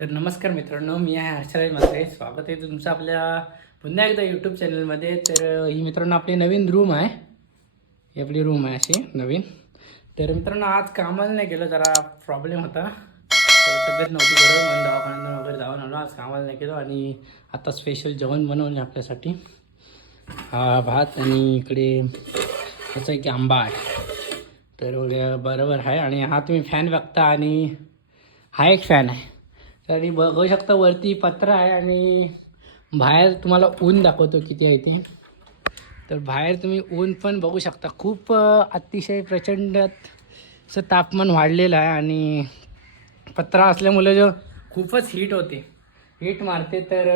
तर नमस्कार मित्रांनो मी आहे हर्षराज मात्रे स्वागत आहे तुमचं आपल्या पुन्हा एकदा यूट्यूब चॅनलमध्ये तर ही मित्रांनो आपली नवीन रूम आहे. ही आपली रूम आहे अशी नवीन. तर मित्रांनो आज कामाला नाही गेलो जरा प्रॉब्लेम होता. तब्येत नव्हती बरोबर म्हणून दवाखान्यात वगैरे जाऊन आलो. आज कामाला नाही गेलो आणि आता स्पेशल जेवण बनवलं आपल्यासाठी. हा भात आणि इकडे असं की आंबा आहे. तर उद्या बरोबर आहे. आणि हा तुम्ही फॅन बघता आणि हा एक फॅन आहे. आणि बघू शकता वरती पत्रा आहे आणि बाहेर तुम्हाला ऊन दाखवतो किती आहे ते. तर बाहेर तुम्ही ऊन पण बघू शकता. खूप अतिशय प्रचंड असं तापमान वाढलेलं आहे आणि पत्रा असल्यामुळे जो खूपच हीट होते. हीट मारते तर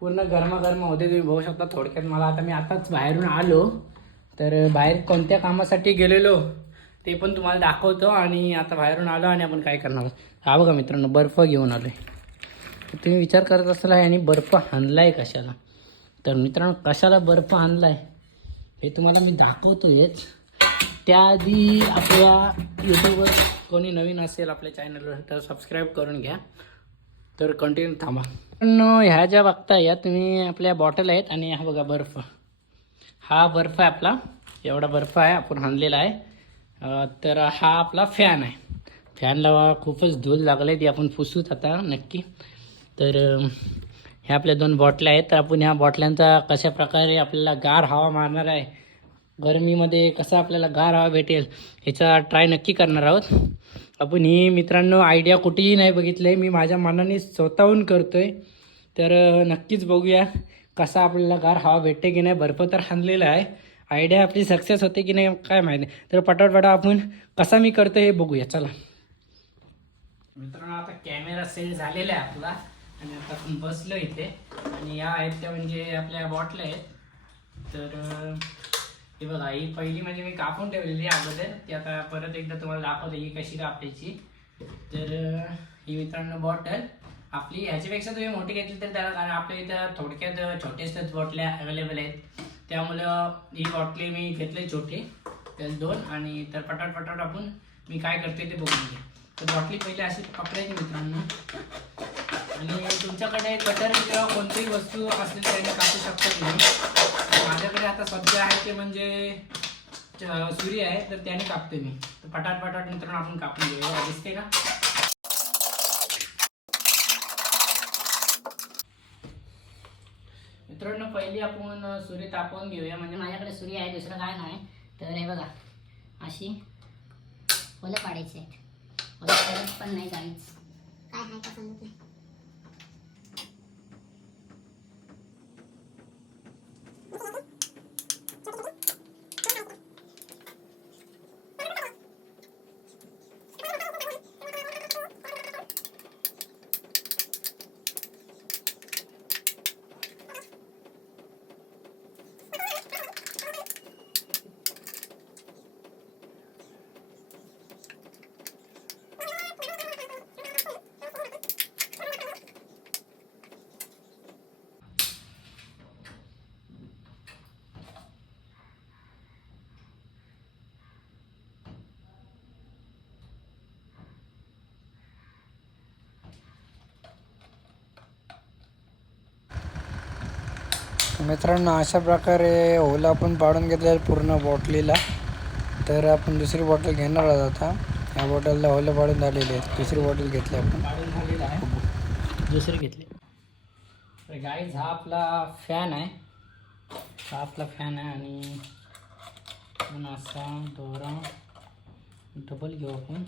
पूर्ण गरमागरम होते. तुम्ही बघू शकता थोडक्यात मला. आता मी आताच बाहेरून आलो. तर बाहेर कोणत्या कामासाठी गेलेलो ते पण तुम्हाला दाखवतो आणि आता बाहेरून आलो आणि आपण काय करणार? आहोत. हा बघा मित्रांनो बर्फ घेऊन आलो आहे तुम्ही विचार करत असाल आणि बर्फ आणला आहे कशाला? तर मित्रांनो कशाला बर्फ आणला आहे हे तुम्हाला मी दाखवतो त्याआधी आपल्या यूट्यूबवर कोणी नवीन असेल आपल्या चॅनलवर तर सबस्क्राईब करून घ्या. तर कंटिन्यू थांबा. पण ह्या ज्या बघता या तुम्ही आपल्या बॉटल आहेत आणि हा बघा बर्फ. हा बर्फ आहे आपला. एवढा बर्फ आहे आपण आणलेला आहे. तर हा आपला फॅन आहे. फॅनला खूपच धूल लागले ती आपण फुसूत आता नक्की. तर ह्या आपल्या दोन बॉटल्या आहेत तर आपण ह्या बॉटल्यांचा कशा प्रकारे आपल्याला गार हवा मारणार आहे गरमीमध्ये कसा आपल्याला गार हवा भेटेल ह्याचा ट्राय नक्की करणार आहोत. आपण ही मित्रांनो आयडिया कुठेही नाही बघितलं आहे मी माझ्या मनाने स्वतःहून करतो आहे तर नक्कीच बघूया कसा आपल्याला गार हवा भेटते की नाही बर्फ तर हाणलेला आहे. आयडिया आपली सक्सेस होते की नाही काय माहिती. तर पटापटा आपण कसा मी करतो हे बघूया चला. मित्रांनो आता कॅमेरा सेट झालेला आहे आपला. आणि आता आपण बसलो इथे. आणि या आहेत त्या म्हणजे आपल्या बॉटल्या आहेत. तर हे बघा ही पहिली म्हणजे मी कापून ठेवलेली आहे अगोदर. ती आता परत एकदा तुम्हाला दाखवतो ही कशी कापायची. तर ही मित्रांनो बॉटल आपली ह्याच्यापेक्षा तुम्ही मोठी घेतली तर त्याला कारण आपल्या इथं थोडक्यात छोट्याच बॉटल्या अवेलेबल आहेत. त्यामुळं ही बॉटली मी घेतली छोटी. तर दोन आणि तर पटाट पटाट आपण मी काय करते ते बघून घे. तर बॉटली पहिले अशी पकडायची मित्रांनो. आणि तुमच्याकडे कटर किंवा कोणतीही वस्तू असली त्याने कापू शकता तुम्ही माझ्याकडे आता सध्या आहे ते म्हणजे च- सुरी आहे तर त्याने कापते मी. तर पटाट पटाट मित्रांनो आपण कापून घेऊया. दिसते का? मित्रांनो पहिली आपण सुरी तापवून घेऊया. म्हणजे माझ्याकडे सुरी आहे दुसरं काय नाही. तर हे बघा अशी फुलं पाडायची आहेत. पण नाही काहीच काय आहे का समजत नाही मित्रांनो अशा प्रकारे ओला आपण पाडून घेतलेलं पूर्ण बॉटलीला. तर आपण दुसरी बॉटल घेणार आहोत आता. या बॉटलला ओलं पाडून झालेली आहे. दुसरी बॉटल घेतली आपण. दुसरी घेतली. आहे तर गाईज हा आपला फॅन आहे. हा आपला फॅन आहे आणि असा दोरा डबल घेऊ आपण.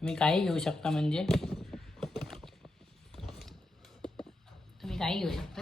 तुम्ही काही घेऊ शकता म्हणजे. तुम्ही काही घेऊ शकता.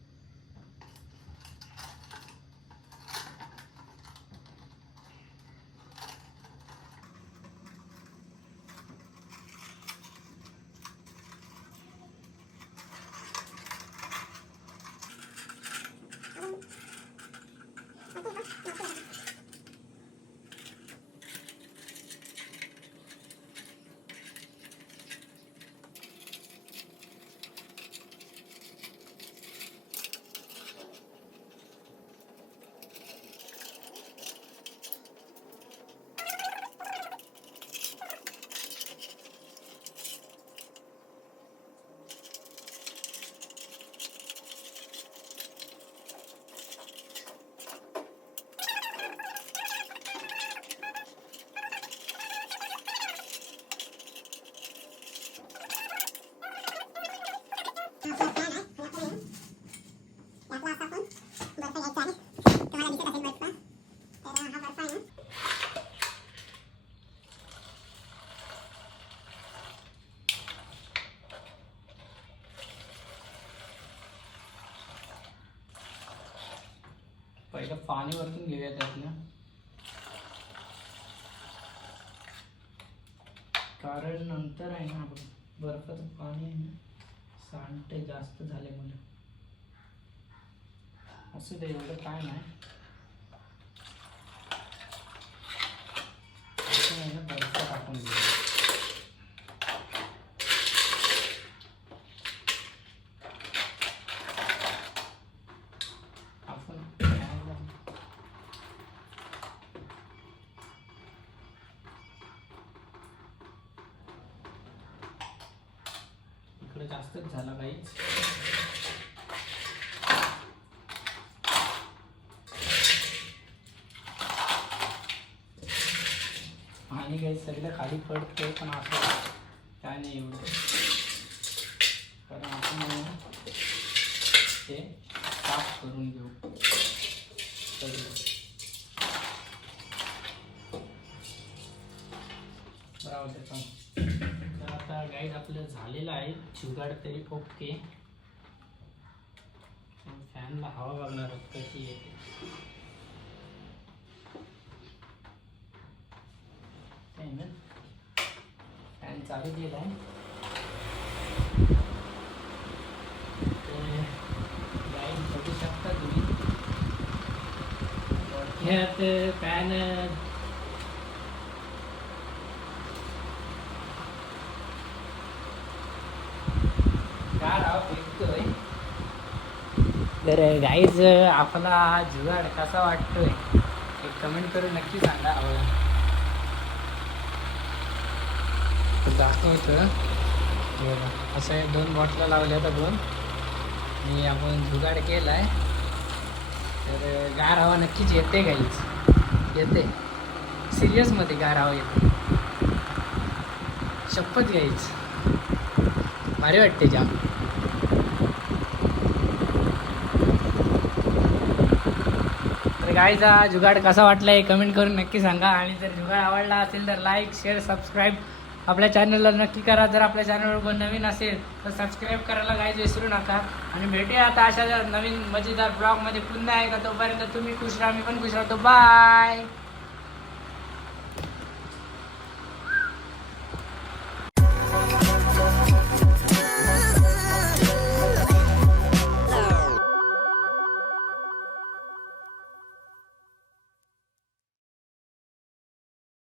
पाणी वरतून घेऊया त्यातनं कारण नंतर आहे ना आपण बर्फाचं पाणी आहे ना सांडते जास्त झाले मुलं. असू दे एवढं काय नाही आपण आहे ना बर्फ टाकून घेऊया आपण इकडे जास्तच झाला काहीच आणि काही सगळं खाली पडते पण असं झालेलं तरी ओके फॅनला हवा बघणार कशी येते फॅन चालू केला आहे. लाइट बघू शकता तुम्ही. ह्यात फॅन गार हवा फेकतोय तर गाईज आपला हा जुगाड कसा वाटतोय? एक कमेंट करून नक्की सांगा आवडला दाखवतं. असं हे दोन बॉटला लावल्या आता दोन आणि आपण जुगाड केला आहे तर गार हवा नक्कीच येते गाईज येते. सिरियसमध्ये गार हवा येते. शपथ घ्यायच. भारी वाटते जाम गायचा जुगाड कसा वाटला हे कमेंट करून नक्की सांगा. आणि जर जुगाड आवडला असेल तर लाईक शेअर सबस्क्राईब आपल्या चॅनलला नक्की करा. जर आपल्या चॅनलवर कोण नवीन असेल तर सबस्क्राईब करायला गाईज विसरू नका. आणि भेटूया आता अशा नवीन मजेदार ब्लॉगमध्ये पुन्हा का तोपर्यंत तुम्ही खुश राहा मी पण खुश राहतो. बाय